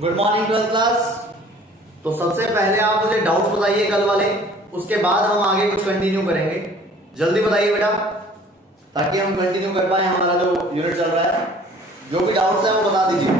Good morning 12th class. तो सबसे पहले आप मुझे डाउट्स बताइए कल वाले, उसके बाद हम आगे कुछ कंटिन्यू करेंगे। जल्दी बताइए बेटा, ताकि हम कंटिन्यू कर पाए हमारा जो यूनिट चल रहा है। जो भी डाउट्स है वो बता दीजिए।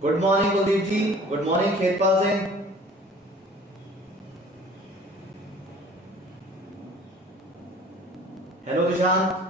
Good morning Kuldeep ji, good morning Khetpal Singh. Hello Nishant.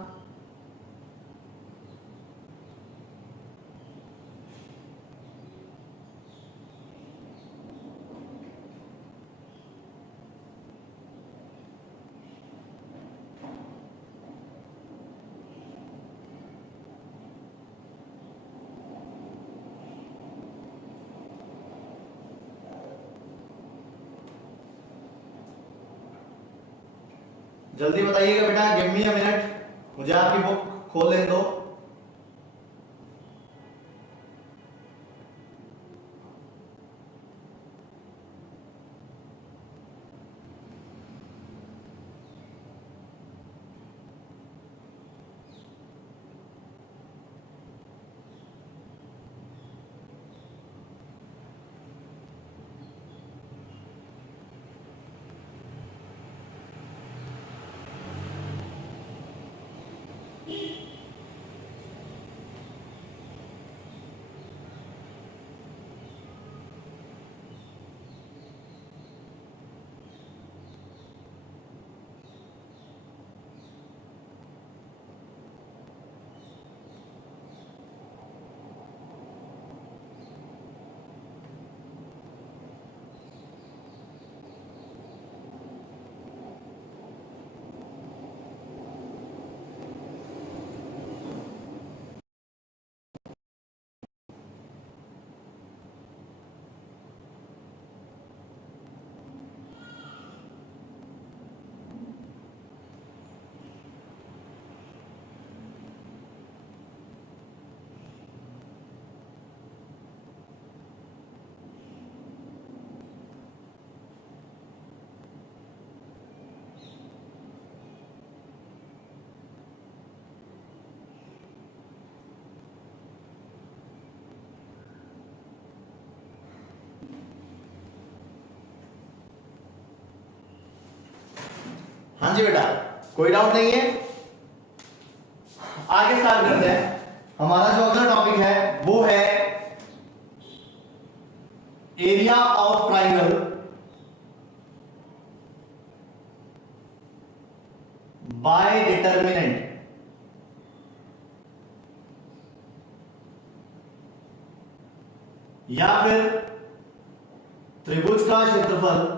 जल्दी बताइएगा बेटा, गिव मी अ मिनट, मुझे आपकी बुक खोल लेने दो। हाँ जी बेटा, कोई डाउट नहीं है। आगे स्टार्ट करते हैं। हमारा जो अगला टॉपिक है वो है area of triangle by determinant. या फिर त्रिभुज का क्षेत्रफल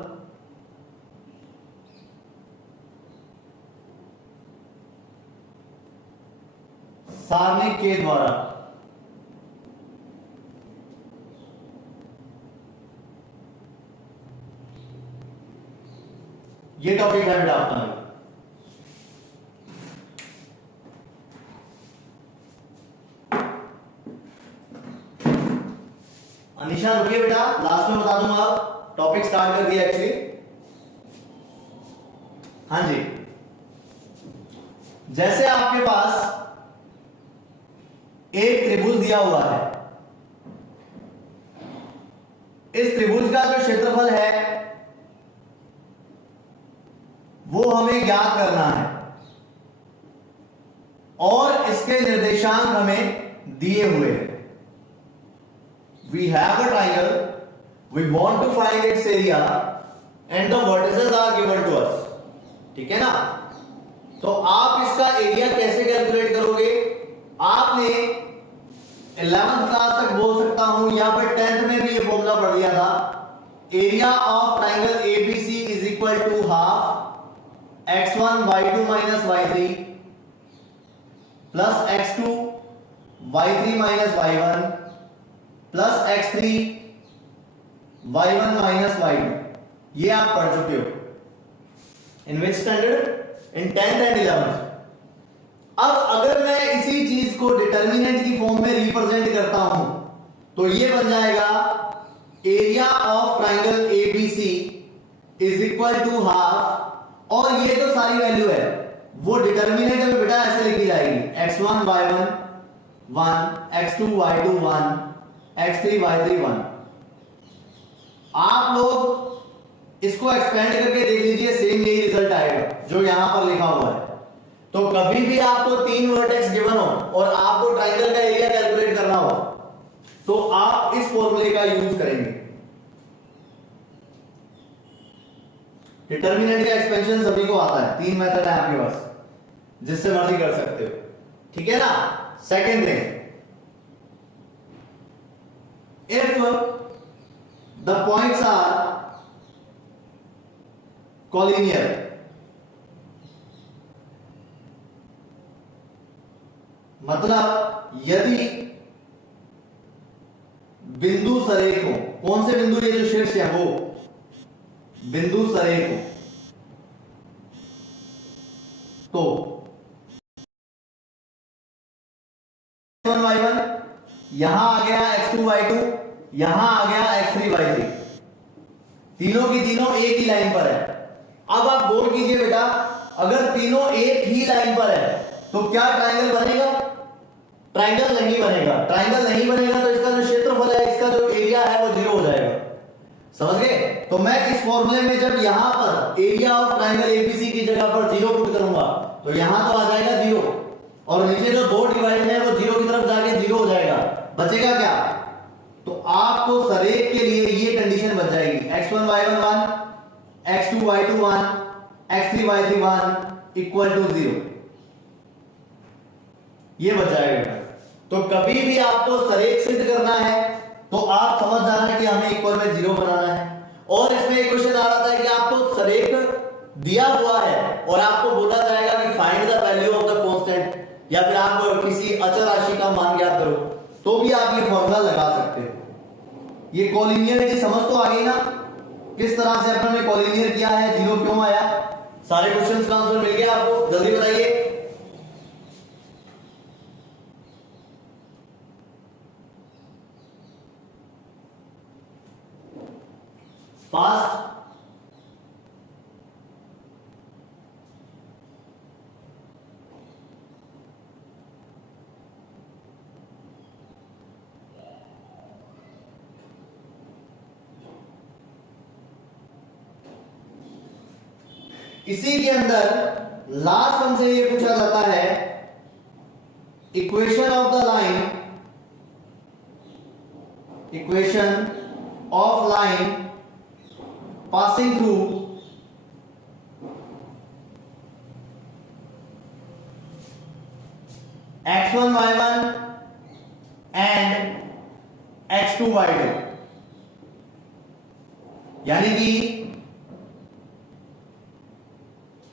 सारणी के द्वारा। ये टॉपिक है बेटा अपना। अनिशा रुकिए बेटा, लास्ट में बता दूंगा। टॉपिक स्टार्ट कर दिया एक्चुअली। हाँ जी, जैसे आपके पास एक त्रिभुज दिया हुआ है, इस त्रिभुज का जो क्षेत्रफल है वो हमें ज्ञात करना है और इसके निर्देशांक हमें दिए हुए हैं। We have a triangle, we want to find its area and the vertices are given to us. ठीक है ना? तो आप इसका एरिया कैसे कैलकुलेट करोगे? आपने 11th क्लास तक बोल सकता हूं या फिर 10th में भी ये फॉर्मूला पढ़ लिया था। Area of triangle ABC is equal to half x1 y2 minus y3 plus x2 y3 minus y1 plus x3 y1 minus y2। ये आप पढ़ चुके हो। In which standard? In 10th and 11th। अब अगर मैं इसी चीज को डिटर्मिनेंट की फॉर्म में रिप्रेजेंट करता हूं तो ये बन जाएगा area of triangle ABC is equal to half, और ये जो सारी वैल्यू है वो डिटर्मिनेंट में बेटा ऐसे लिखी जाएगी, x1 y1 1, x2 y2 1, x3 y3 1। आप लोग इसको एक्सपेंड करके देख लीजिए, सेम यही रिजल्ट आएगा जो यहां पर लिखा हुआ है। तो कभी भी आपको 3 वर्टेक्स गिवन हो और आपको ट्राइंगल का एरिया कैलकुलेट करना हो तो आप इस फॉर्मूले का यूज करेंगे। डिटर्मिनेंट का एक्सपेंशन सभी को आता है, 3 मेथड है आपके पास, जिससे मर्जी कर सकते हो, ठीक है ना। Second thing, if the points are collinear, मतलब यदि बिंदु सरेख हो, कौन से बिंदु, ये जो शीर्ष है वो बिंदु सरेख हो, तो x1 y1 यहां आ गया, x2 y2 यहां आ गया, x3 y3, तीनों की तीनों एक ही लाइन पर है। अब आप गौर कीजिए बेटा, अगर तीनों एक ही लाइन पर है तो क्या ट्राइंगल बनेगा? ट्राइंगल नहीं बनेगा। ट्राइंगल नहीं बनेगा तो इसका जो क्षेत्रफल है, इसका जो एरिया है वो 0 हो जाएगा। समझ गए? तो मैं इस फॉर्मूले में जब यहां पर एरिया ऑफ ट्राइंगल एबीसी की जगह पर 0 पुट करूंगा तो यहां तो आ जाएगा 0, और नीचे जो दो डिवाइड है वो 0 की तरफ जाके 0 हो जाएगा। बचेगा क्या? तो आपको सरेख के लिए ये कंडीशन बच जाएगी, x1 y1 1, x2 y2 1, x3 y3 1 equal to 0। ये बच जाएगा। तो कभी भी आपको सरेख सिद्ध करना है तो आप समझ जाना है कि हमें इक्वल में 0 बनाना है। और इसमें एक क्वेश्चन आ रहा था कि आपको सरेख दिया हुआ है और आपको बोला जाएगा कि find the value of the constant, या फिर आप किसी अचर राशि का मान ज्ञात करो, तो भी आप ये फॉर्मूला लगा सकते हो। ये कॉलिनियरिटी समझ तो आ गई ना, किस तरह से अपन ने कॉलिनियर किया है, 0 क्यों आया, सारे क्वेश्चंस का आंसर मिल गया आपको? जल्दी बताइए। फास्ट। इसी के अंदर लास्ट हमसे ये पूछा जाता है, equation of the line, equation of line passing through x1 y1 and x2 y2, यानी कि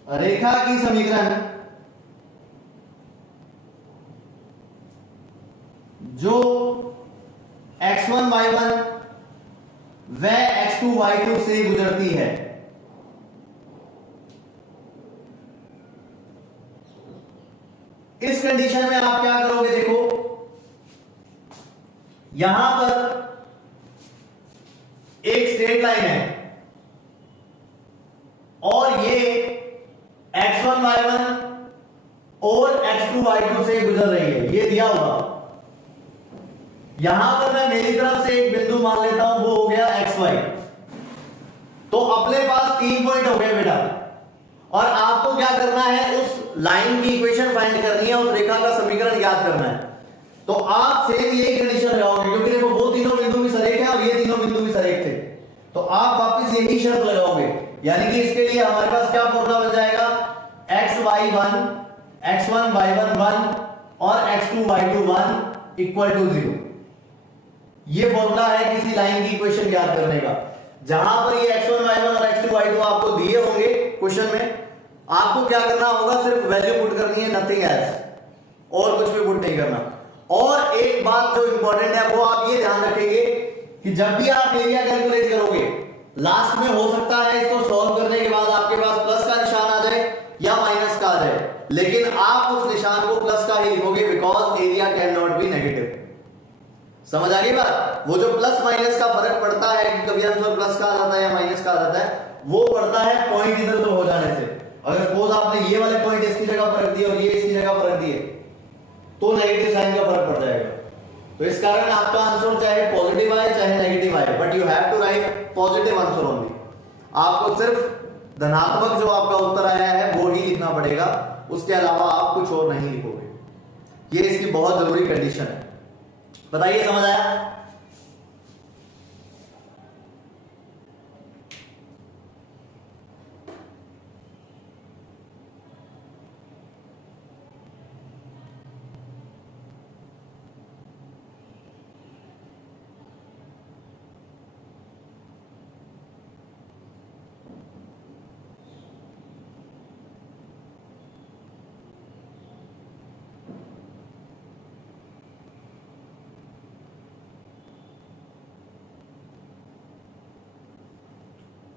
रेखा की समीकरण जो x1 y1 वह x2 y2 से गुजरती है। इस कंडीशन में आप क्या करोगे? देखो, यहां पर एक स्ट्रेट लाइन है और ये x1 y1 और x2 y2 से गुजर रही है, ये दिया हुआ। यहां पर मैं मेरी तरफ से एक बिंदु मान लेता हूं, वो हो गया xy। तो अपने पास 3 पॉइंट हो गए बेटा, और आपको क्या करना है? उस लाइन की इक्वेशन फाइंड करनी है, उस रेखा का समीकरण याद करना है। तो आप सेम यही कंडीशन लगाओगे, क्योंकि देखो वो तीनों बिंदु भी सरेख हैं और ये तीनों बिंदु भी सरेख थे, तो आप वापस यही शर्त लगाओगे। यानी कि इसके लिए हमारे पास क्या फॉर्मूला बन जाएगा? xy1 x1 y1 1 और x2 y2 1 इक्वल टू 0। ये फॉर्मूला है किसी लाइन की इक्वेशन ज्ञात करने का। जहां पर ये x1 y1 और x2 y2 आपको दिए होंगे क्वेश्चन में, आपको क्या करना होगा? सिर्फ वैल्यू पुट करनी है, नथिंग एल्स, और कुछ भी पुट नहीं करना। और एक बात जो इंपॉर्टेंट है वो आप ये ध्यान रखेंगे कि जब भी आप एरिया कैलकुलेट करोगे लास्ट में हो सकता है इसको सॉल्व करने के बाद आपके पास प्लस का निशान आ जाए या माइनस का आ जाए, लेकिन आप उस निशान को प्लस का ही लिखोगे because area can not be negative. समझ आ गई बात? वो जो प्लस माइनस का फर्क पड़ता है कि कभी आंसर प्लस का आ जाता है या माइनस का आ जाता है, वो पड़ता है पॉइंट इधर उधर हो जाने से। अगर सपोज आपने ये वाले पॉइंट इसकी जगह पर रख दिए और ये इसकी जगह पर रख दिए तो नेगेटिव साइन का फर्क पड़ जाएगा। तो इस कारण आपका आंसर चाहे पॉजिटिव आए चाहे नेगेटिव आए, but you have to write positive answer only. आपको सिर्फ धनात्मक जो आपका उत्तर आया है वो ही लिखना पड़ेगा, उसके अलावा आप कुछ और नहीं लिखोगे। ये इसकी बहुत जरूरी कंडीशन है। बताइए, समझ आया?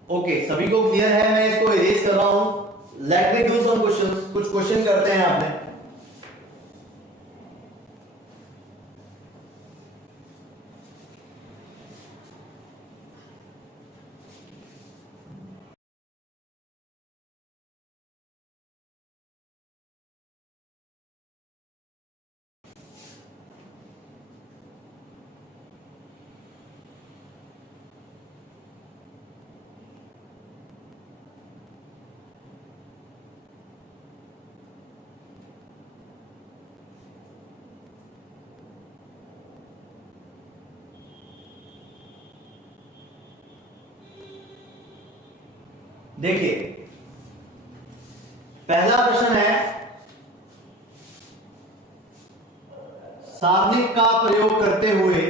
ओके, सभी को क्लियर है? मैं इसको इरेज कर रहा हूं। Let me do some questions. कुछ क्वेश्चन करते हैं आपने। देखिए, पहला प्रश्न है, सारणिक का प्रयोग करते हुए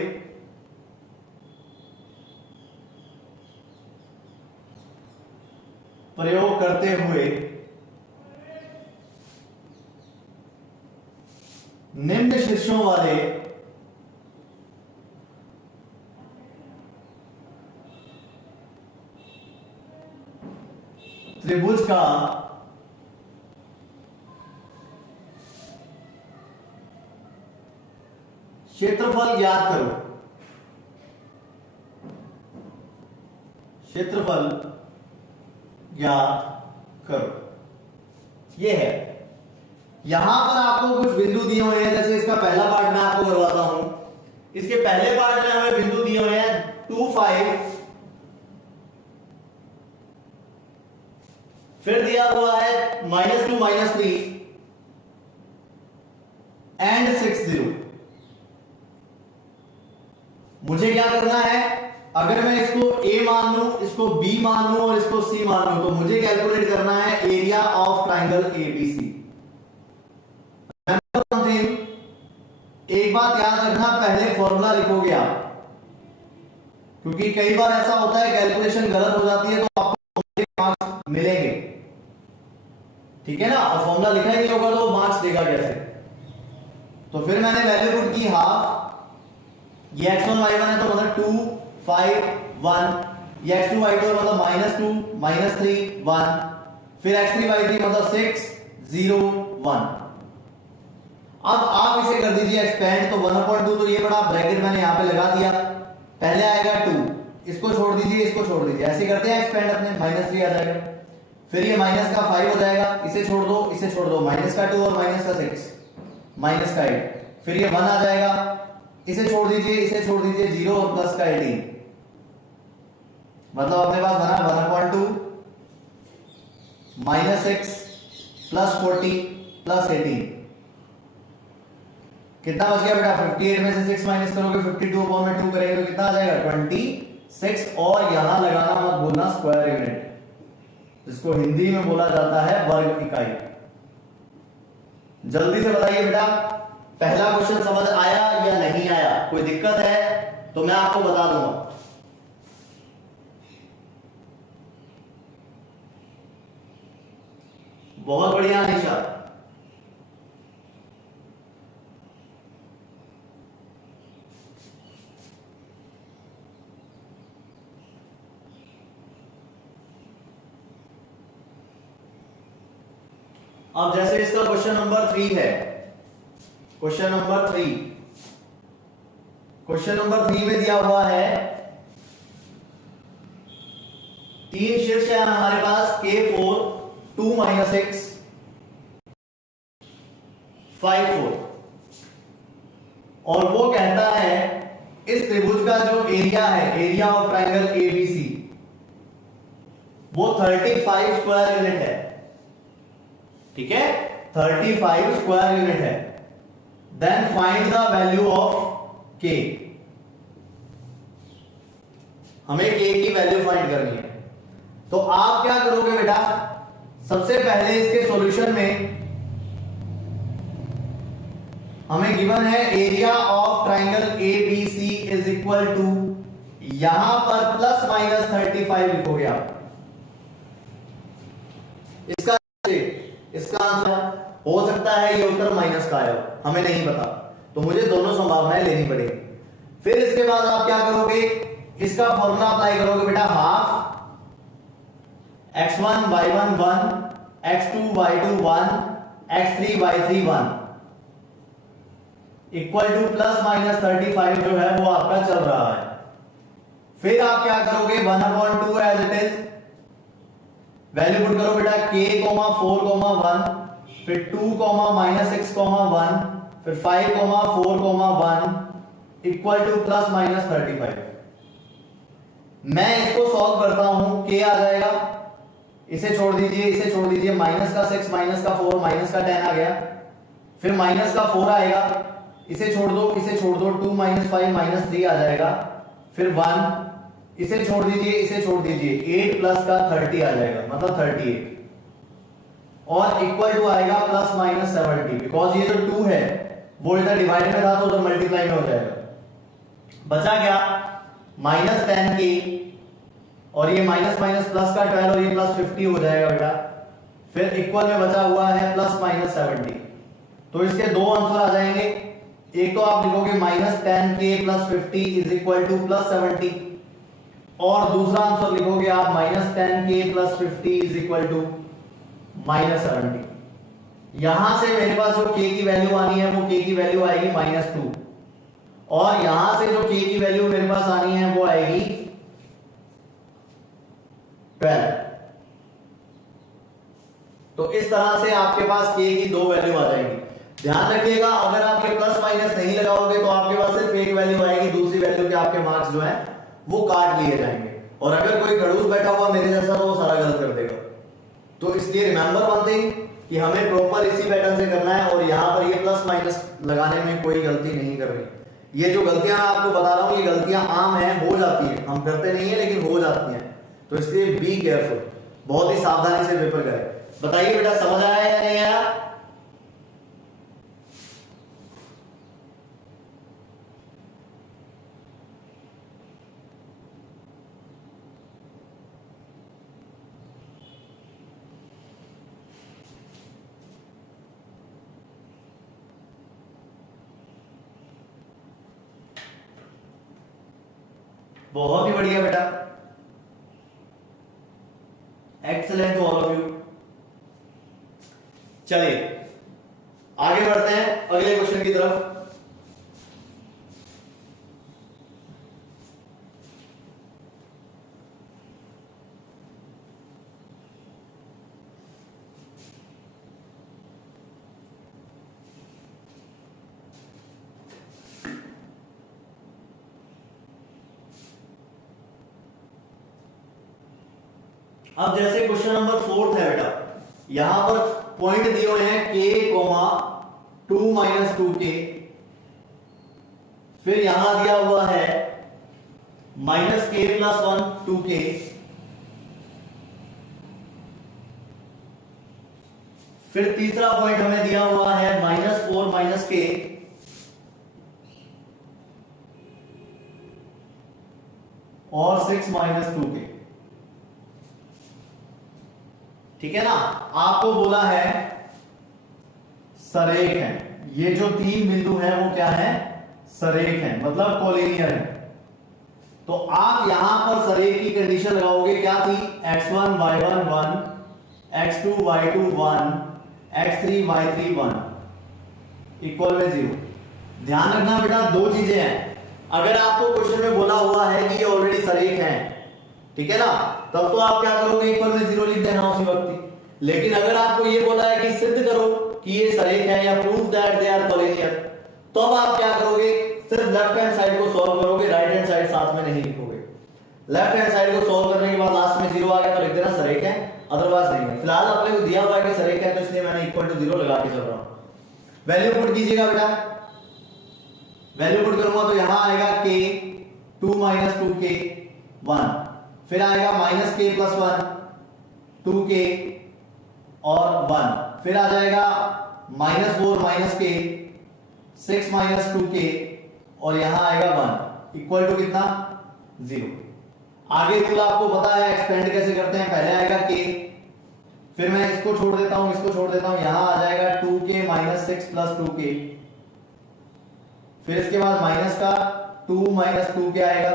निम्न शीर्षों वाले त्रिभुज का क्षेत्रफल ज्ञात करो। क्षेत्रफल ज्ञात करो, ये है। यहां पर आपको कुछ बिंदु दिए हुए हैं, जैसे इसका पहला पार्ट मैं आपको करवाता हूं। इसके पहले पार्ट में हमें बिंदु दिए हुए हैं 2, 5, फिर दिया हुआ है -2, -3 एंड 6, 0। मुझे क्या करना है? अगर मैं इसको A मान लूं, इसको B मान लूं और इसको C मान लूं, तो मुझे कैलकुलेट करना है एरिया ऑफ ट्राइंगल ABC। एक बात याद रखना, पहले फॉर्मूला लिखोगे आप, क्योंकि कई बार ऐसा होता है कैलकुलेशन गलत हो जाती है तो आपको मार्क्स मिलेंगे, ठीक है ना। और फॉर्मूला लिखा ही नहीं होगा तो मार्क्स देगा कैसे? तो फिर मैंने वैल्यू पुट की हाफ, ये x1 y1 है तो मतलब 2, 5, 1, ये x2 y2 मतलब -2, -3, 1, फिर x3 y3 मतलब 6, 0, 1। अब आप इसे कर दीजिए एक्सपेंड, तो 1/2, तो ये बड़ा ब्रैकेट मैंने यहां पे लगा दिया। पहले आएगा 2, इसको छोड़ दीजिए, इसको छोड़ दीजिए, ऐसे करते हैं एक्सपेंड अपने, -3 आ जाएगा। फिर ये माइनस का 5 हो जाएगा, इसे छोड़ दो, इसे छोड़ दो, -2 और -6, -8, फिर ये 1 आ जाएगा, इसे छोड़ दीजिए, इसे छोड़ दीजिए, 0 और +18, मतलब अपने पास बना 1/2 -6 +40 +18, कितना बच गया बेटा? 58 में से 6 माइनस करोगे, 52/2 करेंगे तो कितना आ जाएगा? 26। और यहां लगाना मत भूलना स्क्वायर यूनिट, जिसको हिंदी में बोला जाता है वर्ग इकाई। जल्दी से बताइए बेटा, पहला क्वेश्चन समझ आया या नहीं आया? कोई दिक्कत है तो मैं आपको बता दूंगा। बहुत बढ़िया निशा। अब जैसे इसका क्वेश्चन नंबर 3 है, क्वेश्चन नंबर 3 में दिया हुआ है 3 शीर्ष है हमारे पास K4 2 - 6 5 4, और वो कहता है इस त्रिभुज का जो एरिया है, एरिया ऑफ ट्रायंगल ABC, वो 35 स्क्वायर यूनिट है। ठीक है, 35 स्क्वायर यूनिट है। Then find the value of K। हमें K की वैल्यू फाइंड करनी है। तो आप क्या करोगे बेटा, सबसे पहले इसके सॉल्यूशन में हमें गिवन है area of triangle ABC is equal to, यहां पर ±35 लिखोगे आप। इसका आंसर हो सकता है ये उत्तर माइनस का आया, हमें नहीं पता, तो मुझे दोनों संभावनाएं लेनी पड़ेगी। फिर इसके बाद आप क्या करोगे, इसका फॉर्मूला अप्लाई करोगे बेटा, half x1 y1 1 x2 y2 1 x3 y3 1 equal to ±35 जो है वो आपका चल रहा है। फिर आप क्या करोगे, 1/2 as it is, value put करो बेटा k, 4, 1, फिर 2, -6, 1, फिर 5, 4, 1 इक्वल टू ±35। मैं इसको सॉल्व करता हूं, k आ जाएगा, इसे छोड़ दीजिए, इसे छोड़ दीजिए, -6 -4 -10 आ गया, फिर -4 आएगा, इसे छोड़ दो, इसे छोड़ दो, 2 - 5 -3 आ जाएगा, फिर 1, इसे छोड़ दीजिए, इसे छोड़ दीजिए, 8 प्लस का 30 आ जाएगा, मतलब 38, और इक्वल टू आएगा ±70, बिकॉज ये जो 2 है वो इधर डिवाइड में था तो उधर मल्टीप्लाई में हो जाएगा। बचा क्या, -10k, और ये माइनस प्लस का 12 और ये +50 हो जाएगा बेटा, फिर इक्वल में बचा हुआ है ±70। तो इसके दो आंसर आ जाएंगे, एक तो आप लिखोगे -10k + 50 इज इक्वल टू +70, और दूसरा आंसर लिखोगे आप -10k + 50 इज इक्वल टू -70। यहां से मेरे पास जो k की वैल्यू आनी है वो k की वैल्यू आएगी -2, और यहां से जो k की वैल्यू मेरे पास आनी है वो आएगी 12। तो इस तरह से आपके पास k की दो वैल्यू आ जाएंगी। ध्यान रखिएगा, अगर आपके प्लस माइनस नहीं लगाओगे तो आपके पास सिर्फ एक वैल्यू आएगी, दूसरी वैल्यू के आपके मार्क्स जो है वो काट लिए जाएंगे, और अगर कोई खड़ूस बैठा हुआ मेरे जैसा तो वो सारा गलत कर देगा। तो इसलिए रिमेंबर वन थिंग कि हमें प्रॉपर इसी पैटर्न से करना है, और यहां पर ये प्लस माइनस लगाने में कोई गलती नहीं कर रही। ये जो गलतियां मैं आपको बता रहा हूं ये गलतियां आम हैं, हो जाती है, हम करते नहीं है लेकिन हो जाती हैं, तो इसलिए बी केयरफुल, बहुत ही सावधानी से पेपर करें। बताइए बेटा, समझ आया या नहीं आया? बहुत ही बढ़िया बेटा, excellent to all of you. चलिए आगे बढ़ते हैं अगले क्वेश्चन की तरफ। अब जैसे क्वेश्चन नंबर 4 है बेटा, यहां पर पॉइंट दिए हुए हैं k, 2 - 2k, फिर यहां दिया हुआ है -k + 1 2k, फिर तीसरा पॉइंट हमें दिया हुआ है -4 - k, और 6 - 2k। ठीक है ना, आपको बोला है सरेख है, ये जो तीन बिंदु है वो क्या है, सरेख है, मतलब कोलिनियर है। तो आप यहां पर सरेख की कंडीशन लगाओगे, क्या थी, x1 y1 1 x2 y2 1 x3 y3 1 equal में 0। ध्यान रखना बेटा दो चीजें हैं, अगर आपको क्वेश्चन में बोला हुआ है कि ये ऑलरेडी सरेख है, ठीक है ना, तब तो आप क्या करोगे इक्वल में 0 लिख देना उसी वक्त ही। लेकिन अगर आपको ये बोला है कि सिद्ध करो कि ये सरेख है या prove that they are collinear, तो अब आप क्या करोगे, सिर्फ लेफ्ट हैंड साइड को सॉल्व करोगे, राइट हैंड साइड साथ में नहीं लिखोगे। लेफ्ट हैंड साइड को सॉल्व करने के बाद लास्ट में 0 आ गया तो लिख देना सरेख है, अदरवाइज नहीं है। फिलहाल आपने को दिया हुआ है कि सरेख है तो इसलिए मैंने इक्वल टू 0 लगा के चल रहा हूं। वैल्यू पुट कीजिएगा बेटा, वैल्यू पुट करूंगा तो यहां आएगा k 2 - 2k 1, फिर आएगा -k + 1 2k और 1, फिर आ जाएगा -4 - k 6 - 2k और यहां आएगा 1 इक्वल टू कितना 0। आगे रूल आपको पता है एक्सपेंड कैसे करते हैं, पहले आएगा k, फिर मैं इसको छोड़ देता हूं, इसको छोड़ देता हूं, यहां आ जाएगा 2k - 6 + 2k, फिर इसके बाद माइनस का 2 - 2k आएगा।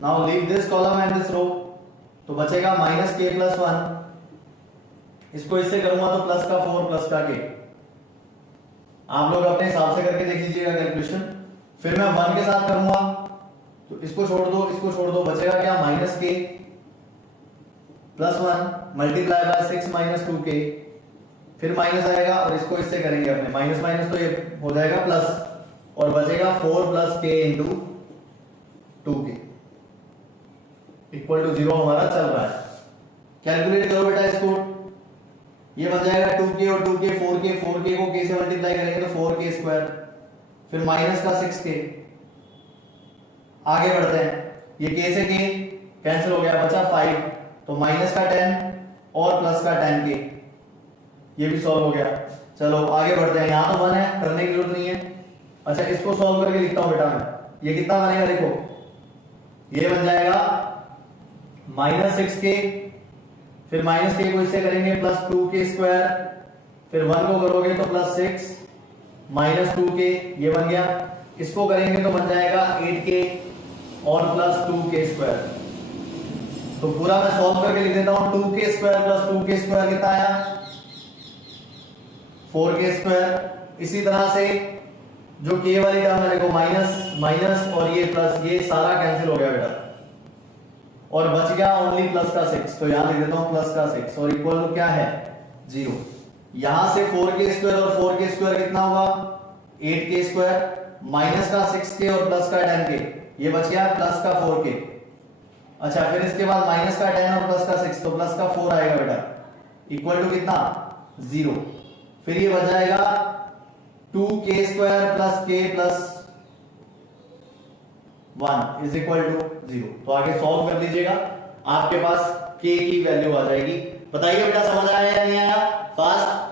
Now leave this column and this row, तो बचेगा -k + 1, इसको इससे करूंगा तो प्लस का 4 प्लस का k। आप लोग अपने हिसाब से करके देख लीजिएगा कैलकुलेशन। फिर मैं 1 के साथ करूंगा तो इसको छोड़ दो, इसको छोड़ दो, बचेगा क्या -k + 1 मल्टीप्लाई बाय 6 - 2k, फिर माइनस आएगा और इसको इससे करेंगे अपने माइनस माइनस तो ये हो जाएगा प्लस और बचेगा 4 + k × 2k इक्वल टू 0 हमारा चल रहा है। कैलकुलेट करो बेटा इसको, ये बन जाएगा 2k और 2k 4k, 4k को k से मल्टीप्लाई करेंगे तो 4k², फिर माइनस का 6k। आगे बढ़ते हैं, ये k से k कैंसिल हो गया, बचा 5, तो माइनस का 10 और प्लस का 10k, ये भी सॉल्व हो गया। चलो आगे बढ़ते हैं, यहां तो 1 है, करने की जरूरत नहीं है। अच्छा इसको सॉल्व करके लिखता हूं बेटा मैं, ये कितना बनेगा देखो, ये बन जाएगा -6k, फिर -k को इससे करेंगे +2k², फिर 1 को करोगे तो +6 -2k, ये बन गया। इसको करेंगे तो बन जाएगा 8k और +2k²। तो पूरा मैं सॉल्व करके लिख देता हूं, 2k² + 2k² कितना आया 4k²। इसी तरह से जो k वाली टर्म है देखो माइनस माइनस और ये प्लस, ये सारा कैंसिल हो गया बेटा और बच गया ओनली प्लस का 6, तो यहां लिख देता हूं प्लस का 6 और इक्वल टू क्या है 0। यहां से 4k² और 4k² कितना होगा 8k², माइनस का 6k और प्लस का 10k, ये बच गया प्लस का 4k। अच्छा फिर इसके बाद माइनस का 10 और प्लस का 6, तो प्लस का 4 आएगा बेटा इक्वल टू कितना 0। फिर ये बच जाएगा 2k² + k + 1 is equal to 0। तो आगे सॉल्व कर लीजिएगा, आपके पास k की वैल्यू आ जाएगी। बताइए बेटा समझ आया या नहीं आया, फास्ट।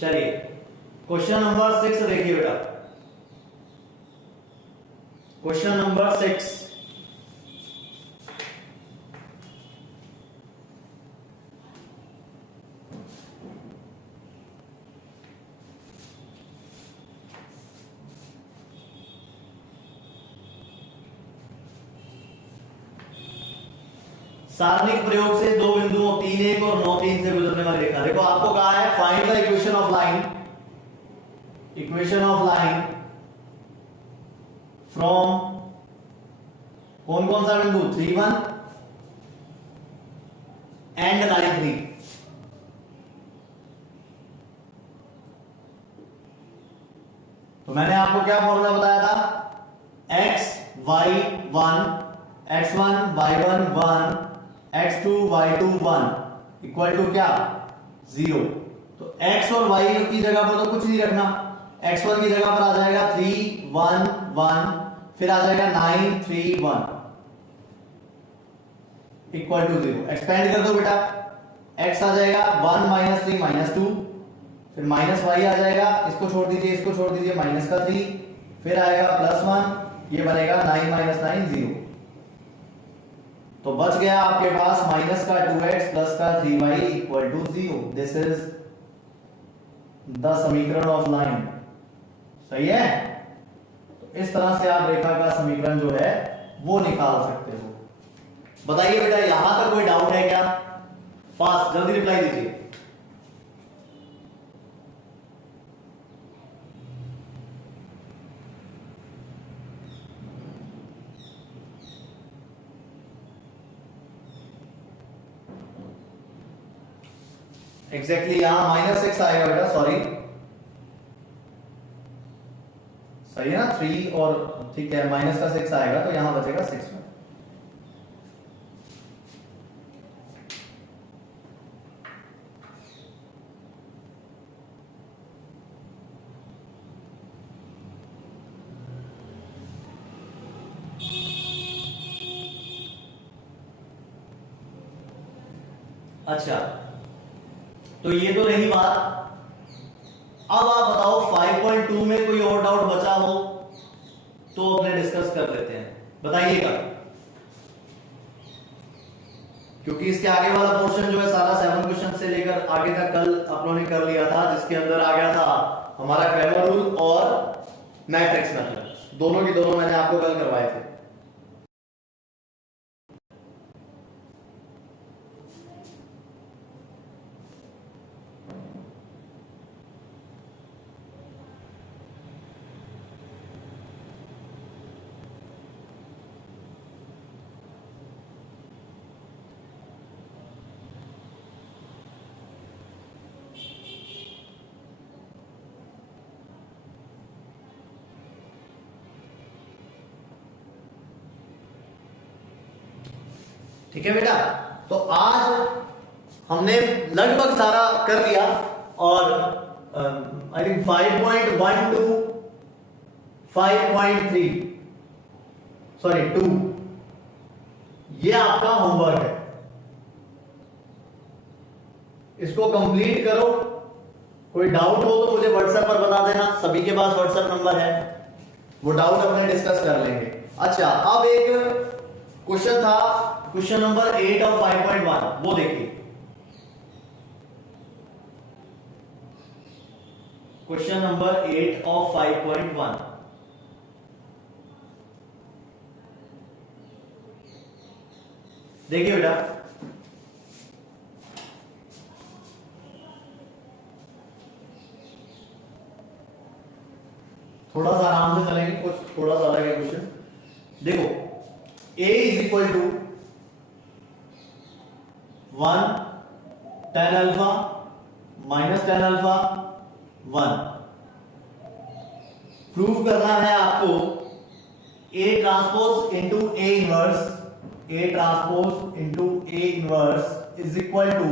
चलिए क्वेश्चन नंबर 6 देखिए बेटा, क्वेश्चन नंबर 6। सारणिक प्रयोग से दो बिंदुओं 3,1 और 9,3 से गुजरने वाली रेखा। देखो आपको कहा है find the equation of line, equation of line from कौन कौन सा बिंदु 3,1 एंड 9,3। तो मैंने आपको क्या फॉर्मूला बताया था, x(y1) x1 y1 1 x2 y2 1 equal to क्या 0। तो x और y की जगह पर तो कुछ नहीं रखना, x1 की जगह पर आ जाएगा 3 1 1, फिर आ जाएगा 9 3 1 इक्वल टू 0। एक्सपेंड कर दो बेटा, x आ जाएगा 1 - 3 - 2, फिर माइनस वाई आ जाएगा, इसको छोड़ दीजिए, इसको छोड़ दीजिए, माइनस का 3, फिर आएगा प्लस 1, ये बनेगा 9 माइनस 9 0। तो बच गया आपके पास माइनस का 2x प्लस का 3y equal to 0। This is the समीकरण ऑफ लाइन। सही है? तो इस तरह से आप रेखा का समीकरण जो है वो निकाल सकते हो। बताइए बेटा, यहां तक कोई डाउट है क्या? फास्ट जल्दी रिप्लाई दीजिए। एग्जैक्टली यहां -6 आएगा बेटा, सॉरी, सही है ना? 3 और ठीक है, माइनस का 6 आएगा तो यहां बचेगा 6 में। अच्छा, तो ये तो रही बात। अब आप बताओ 5.2 में कोई और डाउट बचा हो तो अपने डिस्कस कर लेते हैं, बताइएगा। क्योंकि इसके आगे वाला पोर्शन जो है सारा 7 क्वेश्चन से लेकर आगे तक कल आप लोगों ने कर लिया था, जिसके अंदर आ गया था हमारा क्रैमर रूल और मैट्रिक्स मेथड, दोनों की दोनों मैंने आपको कल करवाए थे। ठीक है बेटा, तो आज हमने लगभग सारा कर लिया और आई थिंक 5.1 टू 5.3 सॉरी 2 ये आपका होमवर्क है। इसको कंप्लीट करो। कोई डाउट हो तो मुझे व्हाट्सएप पर बता देना, सभी के पास व्हाट्सएप नंबर है, वो डाउट अपने डिस्कस कर लेंगे। अच्छा, अब एक क्वेश्चन था, क्वेश्चन नंबर 8 ऑफ 5.1, वो देखिए। क्वेश्चन नंबर 8 ऑफ 5.1, देखिए बेटा, थोड़ा सा आराम से चलेंगे, कुछ थोड़ा सा अलग है क्वेश्चन। देखो, a is equal to 1 tan alpha minus tan alpha 1। Prove करना है आपको A transpose into A inverse, A transpose into A inverse is equal to,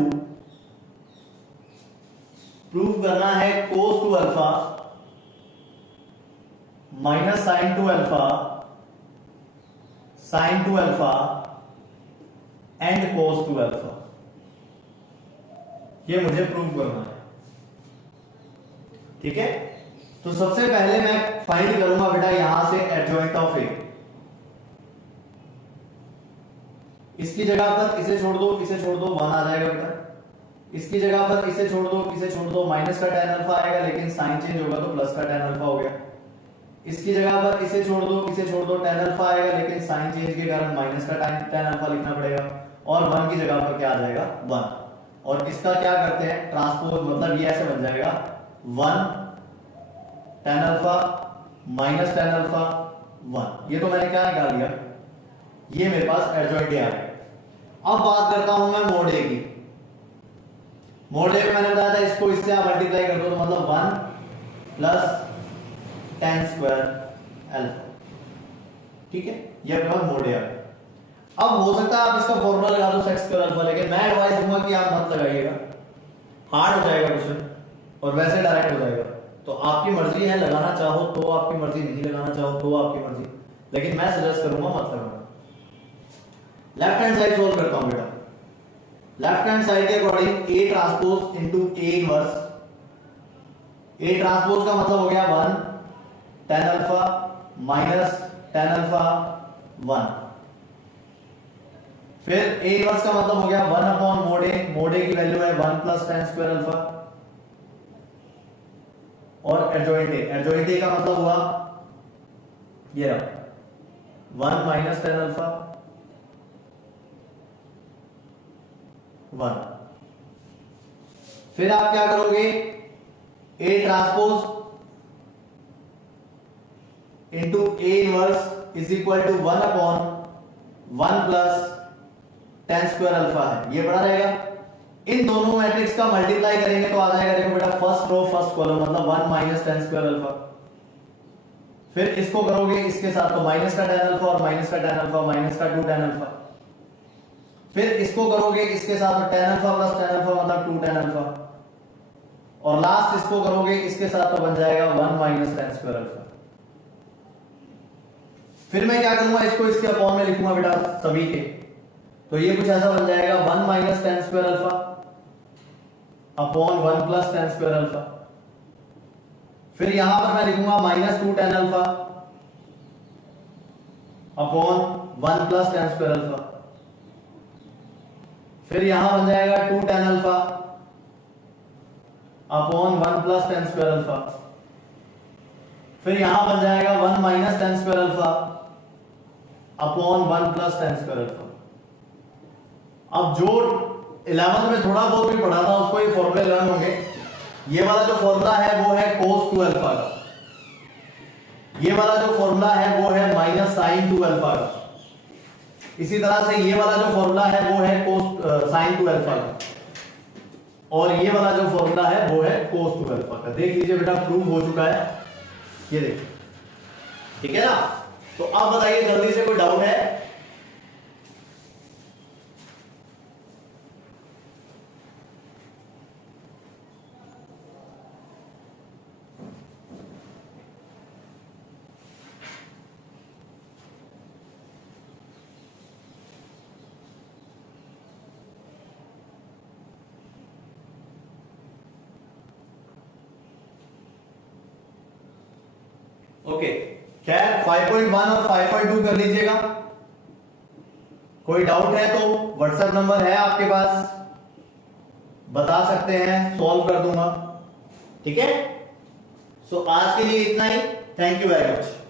prove करना है cos two alpha minus sin two alpha sin two alpha and cos two alpha. ये मुझे prove करना है। ठीक है, तो सबसे पहले मैं फाइंड करूंगा बेटा यहां से एडजॉइंट ऑफ ए। इसकी जगह पर इसे छोड़ दो, इसे छोड़ दो, 1 आ जाएगा बेटा। इसकी जगह पर इसे छोड़ दो, इसे छोड़ दो, माइनस का tan अल्फा आएगा, लेकिन साइन चेंज होगा तो प्लस का tan अल्फा हो गया। इसकी जगह पर इसे छोड़ दो, इसे छोड़ दो, tan अल्फा आएगा, लेकिन साइन चेंज के कारण माइनस का tan अल्फा लिखना पड़ेगा, और 1 की जगह पर क्या आ जाएगा 1। और इसका क्या करते हैं ट्रांसपोज, मतलब ये ऐसे बन जाएगा 1 tan alpha minus tan alpha 1। ये तो मैंने क्या निकाल लिया, ये मेरे पास एडजॉइंट आ गया। अब बात करता हूं मैं मोड ए की। मोड ए में मैंने बताया था इसको इससे आप मल्टीप्लाई कर दो तो मतलब 1 प्लस tan स्क्वायर अल्फा। ठीक है, ये अपने पास मोड ए आ गया। अब हो सकता है आप इसका फॉर्मूला लगा दो sec स्क्वायर अल्फा, लेकिन मैं एडवाइस दूंगा कि आप मत लगाइएगा, हार्ड हो जाएगा क्वेश्चन और वैसे डायरेक्ट हो जाएगा। तो आपकी मर्जी है, लगाना चाहो तो आपकी मर्जी, नहीं लगाना चाहो तो आपकी मर्जी, लेकिन मैं सजेस्ट करूंगा मत लगाना। लेफ्ट हैंड साइड सोल्व करता हूं बेटा। लेफ्ट हैंड साइड के according A transpose into A inverse A transpose का मतलब हो गया 1 tan alpha minus tan alpha 1। फिर ए इनवर्स का मतलब हो गया 1 अपॉन मोड ए की वैल्यू है 1 प्लस tan स्क्वायर अल्फा। और एडजॉइंट ए का मतलब हुआ ये रहा 1 माइनस tan अल्फा 1। फिर आप क्या करोगे, A transpose into A inverse is equal to 1 upon 1 plus tan square alpha है, ये बड़ा रहेगा। इन दोनों मैट्रिक्स का मल्टीप्लाई करेंगे तो आ जाएगा, देखो बेटा, फर्स्ट रो फर्स्ट कॉलम मतलब 1 माइनस tan स्क्वायर अल्फा। फिर इसको करोगे इसके साथ तो माइनस का tan अल्फा और माइनस का tan अल्फा माइनस का 2 tan अल्फा। फिर इसको करोगे इसके साथ तो tan alpha plus tan alpha मतलब 2 tan अल्फा। और लास्ट इसको करोगे इसके साथ तो बन जाएगा 1 माइनस tan स्क्वायर अल्फा। फिर मैं क्या करूंगा, इसको इसके अपॉन में लिखूंगा बेटा सभी के, तो ये कुछ ऐसा बन जाएगा 1 minus tan square alpha upon 1 plus tan square alpha. फिर यहां पर मैं लिखूंगा minus 2 tan alpha upon 1 plus tan square alpha. फिर यहां बन जाएगा 2 tan alpha upon 1 plus tan square alpha. फिर यहां बन जाएगा 1 minus tan square alpha upon 1 plus tan square alpha. अब जो 11th में थोड़ा बहुत भी पढ़ा था उसको ये फॉर्मूले लर्न होंगे। ये वाला जो फॉर्मूला है वो है cos 2 अल्फा का, ये वाला जो फॉर्मूला है वो है माइनस sin 2 अल्फा का। इसी तरह से ये वाला जो फॉर्मूला है वो है cos sin 2 अल्फा का, और ये वाला जो फॉर्मूला है वो है cos 2 अल्फा का। देख लीजिए बेटा, प्रूव हो चुका है, ये देखिए, ठीक है ना। तो अब बताइए जल्दी से, कोई डाउट है? ओके, खैर 5.1 और 5.2 कर लीजिएगा। कोई डाउट है तो व्हाट्सएप नंबर है आपके पास, बता सकते हैं, सॉल्व कर दूंगा, ठीक है। सो आज के लिए इतना ही, थैंक यू वेरी मच।